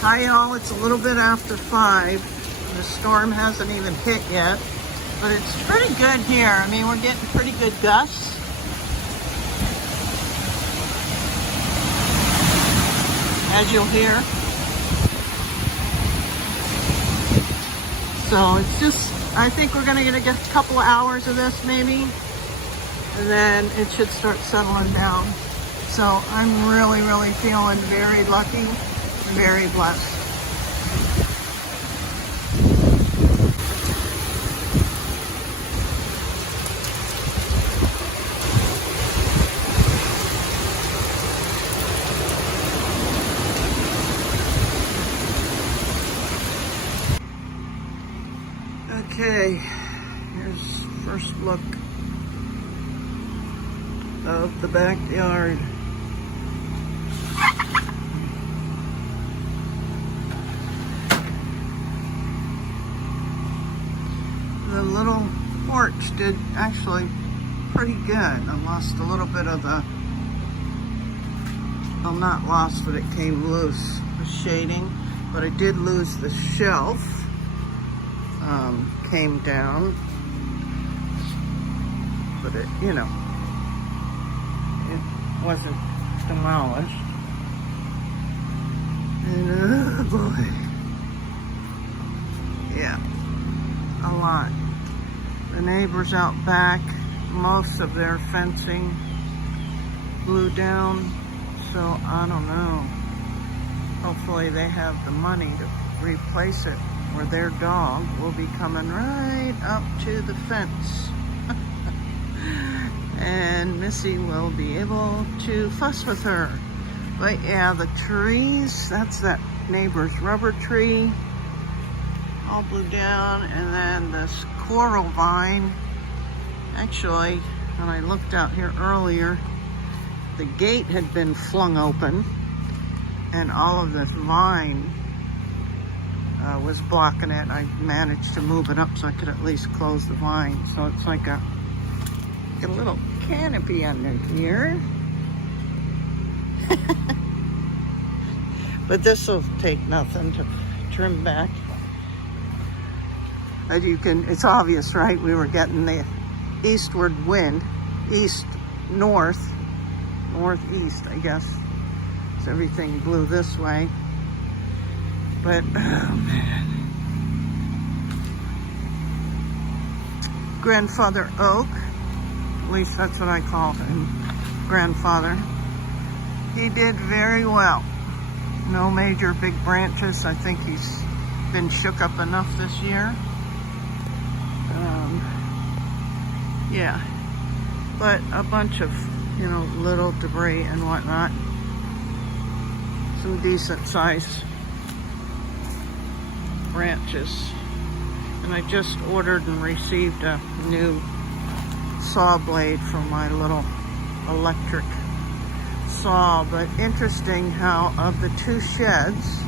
Hi y'all, it's a little bit after 5. The storm hasn't even hit yet, but it's pretty good here. I mean, we're getting pretty good gusts. As you'll hear. So it's just, I think we're gonna get a couple of hours of this maybe, and then it should start settling down. So I'm really, really feeling very lucky, very blessed. Okay, here's first look of the backyard. The little porch did actually pretty good. I lost a little bit of the, well, not lost, but it came loose, the shading, but I did lose the shelf. Came down, but it, you know, it wasn't demolished. And oh boy, yeah, a lot. The neighbors out back, most of their fencing blew down, so I don't know. Hopefully they have the money to replace it, where their dog will be coming right up to the fence. And Missy will be able to fuss with her. But yeah, the trees, that's that neighbor's rubber tree, all blew down. And then this coral vine, actually, when I looked out here earlier, the gate had been flung open and all of this vine was blocking it. I managed to move it up so I could at least close the vine. So it's like a little canopy under here. But this will take nothing to trim back. As you can, it's obvious, right? We were getting the eastward wind, northeast, I guess. So everything blew this way. But, oh man. Grandfather Oak, at least that's what I call him, grandfather. He did very well. No major big branches. I think he's been shook up enough this year. Yeah. But a bunch of, you know, little debris and whatnot. Some decent size branches. And I just ordered and received a new saw blade for my little electric saw. But interesting how of the two sheds,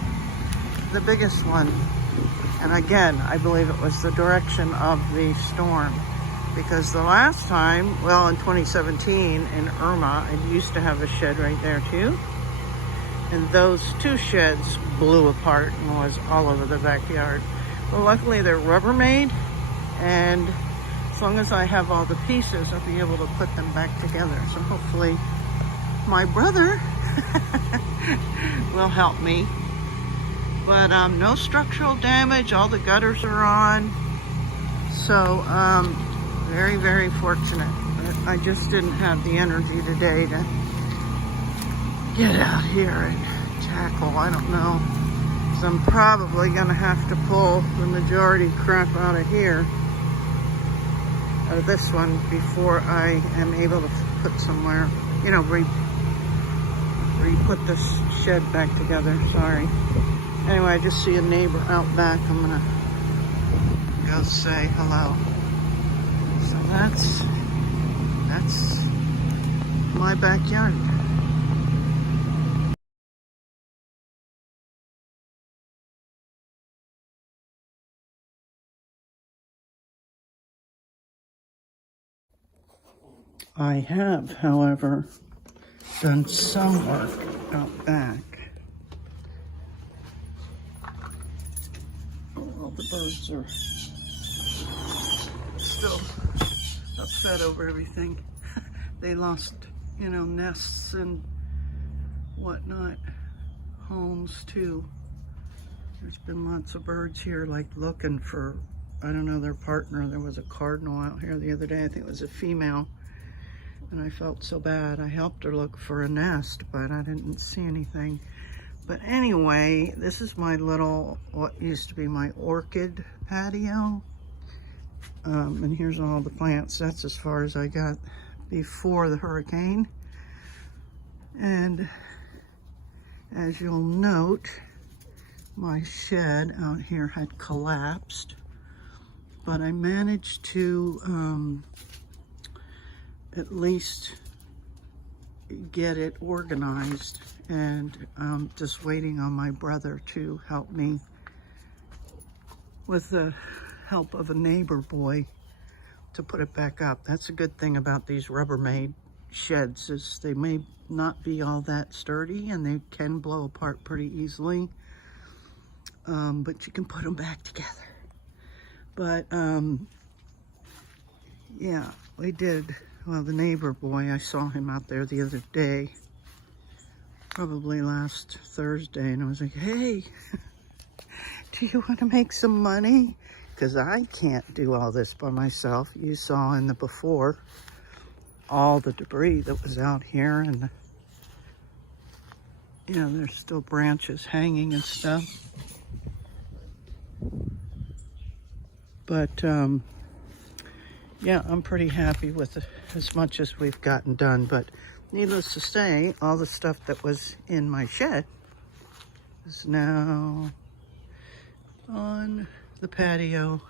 the biggest one, and again, I believe it was the direction of the storm, because the last time, well, in 2017 in Irma, it used to have a shed right there too. And those two sheds blew apart and was all over the backyard. Well, luckily they're Rubbermaid, and as long as I have all the pieces, I'll be able to put them back together. So hopefully my brother will help me. But no structural damage, all the gutters are on. So very, very fortunate. But I just didn't have the energy today to get out here and tackle, I don't know. So I'm probably gonna have to pull the majority crap out of here, out of this one, before I am able to put somewhere, you know, re-put this shed back together, sorry. Anyway, I just see a neighbor out back. I'm gonna go say hello. So that's my backyard. I have, however, done some work out back. birds are still upset over everything. They lost, you know, nests and whatnot, homes too. There's been lots of birds here, like looking for, I don't know, their partner. There was a cardinal out here the other day. I think it was a female. And I felt so bad. I helped her look for a nest, but I didn't see anything. But anyway, this is my little, what used to be my orchid patio. And here's all the plants. That's as far as I got before the hurricane. And as you'll note, my shed out here had collapsed, but I managed to at least get it organized, and I'm just waiting on my brother to help me with the help of a neighbor boy to put it back up. That's a good thing about these Rubbermaid sheds, is they may not be all that sturdy and they can blow apart pretty easily, but you can put them back together. But yeah, we did. Well, the neighbor boy, I saw him out there the other day, probably last Thursday, and I was like, hey, do you want to make some money? Because I can't do all this by myself. You saw in the before all the debris that was out here, and you know, there's still branches hanging and stuff. But yeah, I'm pretty happy with as much as we've gotten done. But needless to say, all the stuff that was in my shed is now on the patio,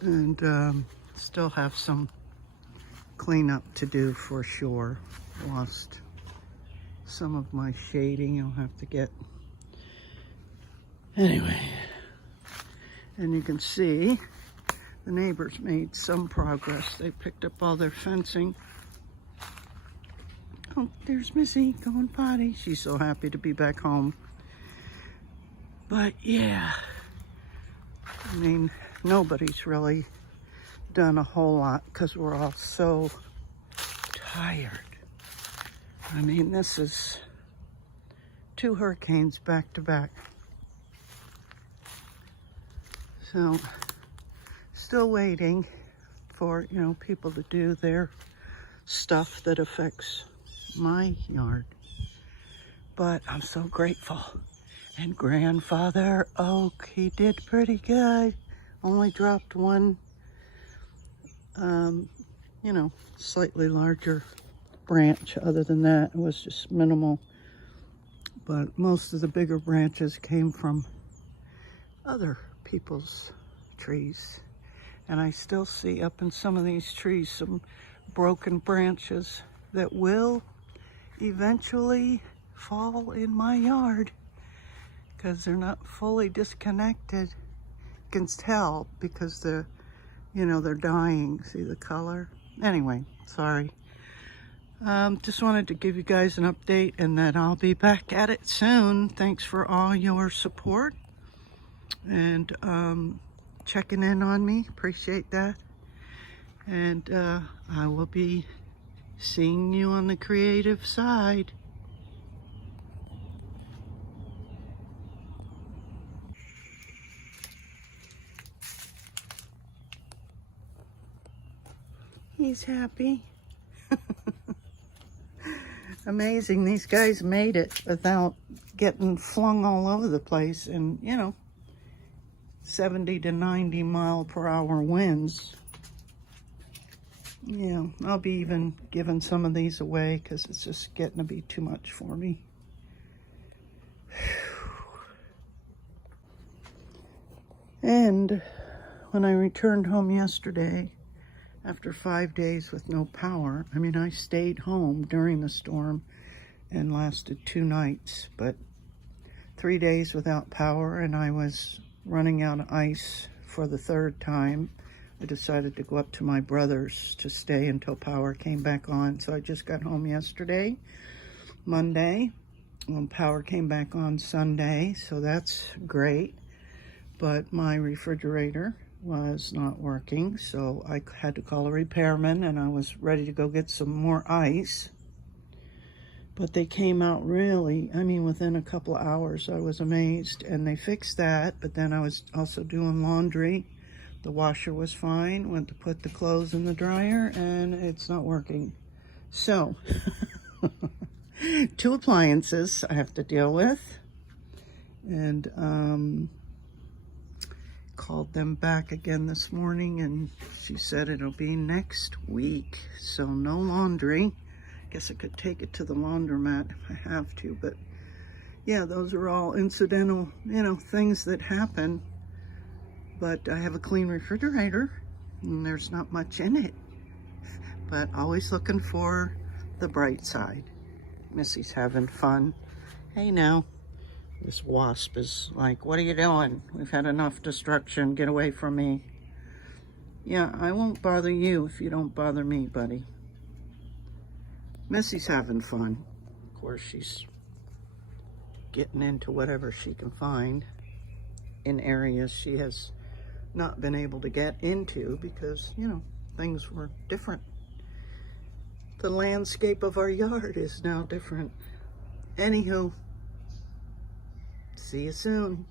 and still have some cleanup to do for sure. Lost some of my shading. I'll have to get, anyway. And you can see the neighbors made some progress. They picked up all their fencing. Oh, there's Missy going potty. She's so happy to be back home. But yeah, I mean, nobody's really done a whole lot because we're all so tired. I mean, this is 2 hurricanes back to back. So, still waiting for, you know, people to do their stuff that affects my yard. But I'm so grateful. And Grandfather Oak, he did pretty good. Only dropped one, you know, slightly larger branch. Other than that, it was just minimal. But most of the bigger branches came from other people's trees. And I still see up in some of these trees some broken branches that will eventually fall in my yard because they're not fully disconnected. You can tell because they're, you know, they're dying. See the color? Anyway, sorry. Just wanted to give you guys an update, and that I'll be back at it soon. Thanks for all your support and checking in on me. Appreciate that. And I will be seeing you on the creative side. He's happy. Amazing, these guys made it without getting flung all over the place, and you know, 70 to 90 mile per hour winds. Yeah, I'll be even giving some of these away because it's just getting to be too much for me. And when I returned home yesterday, after 5 days with no power, I mean, I stayed home during the storm and lasted 2 nights, but 3 days without power, and I was running out of ice for the 3rd time. I decided to go up to my brother's to stay until power came back on. So I just got home yesterday, Monday. Power came back on Sunday, so that's great. but my refrigerator was not working, so I had to call a repairman, and I was ready to go get some more ice. But they came out really, I mean, within a couple of hours. I was amazed, and they fixed that. But then I was also doing laundry. The washer was fine. Went to put the clothes in the dryer, and it's not working. So 2 appliances I have to deal with, and called them back again this morning, and she said it'll be next week. So no laundry. Guess I could take it to the laundromat if I have to, but yeah, those are all incidental, things that happen. But I have a clean refrigerator, and there's not much in it. But always looking for the bright side. Missy's having fun. Hey now, this wasp is like, what are you doing? We've had enough destruction, get away from me. Yeah, I won't bother you if you don't bother me, buddy. Missy's having fun. Of course, she's getting into whatever she can find in areas she has not been able to get into because, things were different. The landscape of our yard is now different. Anywho, see you soon.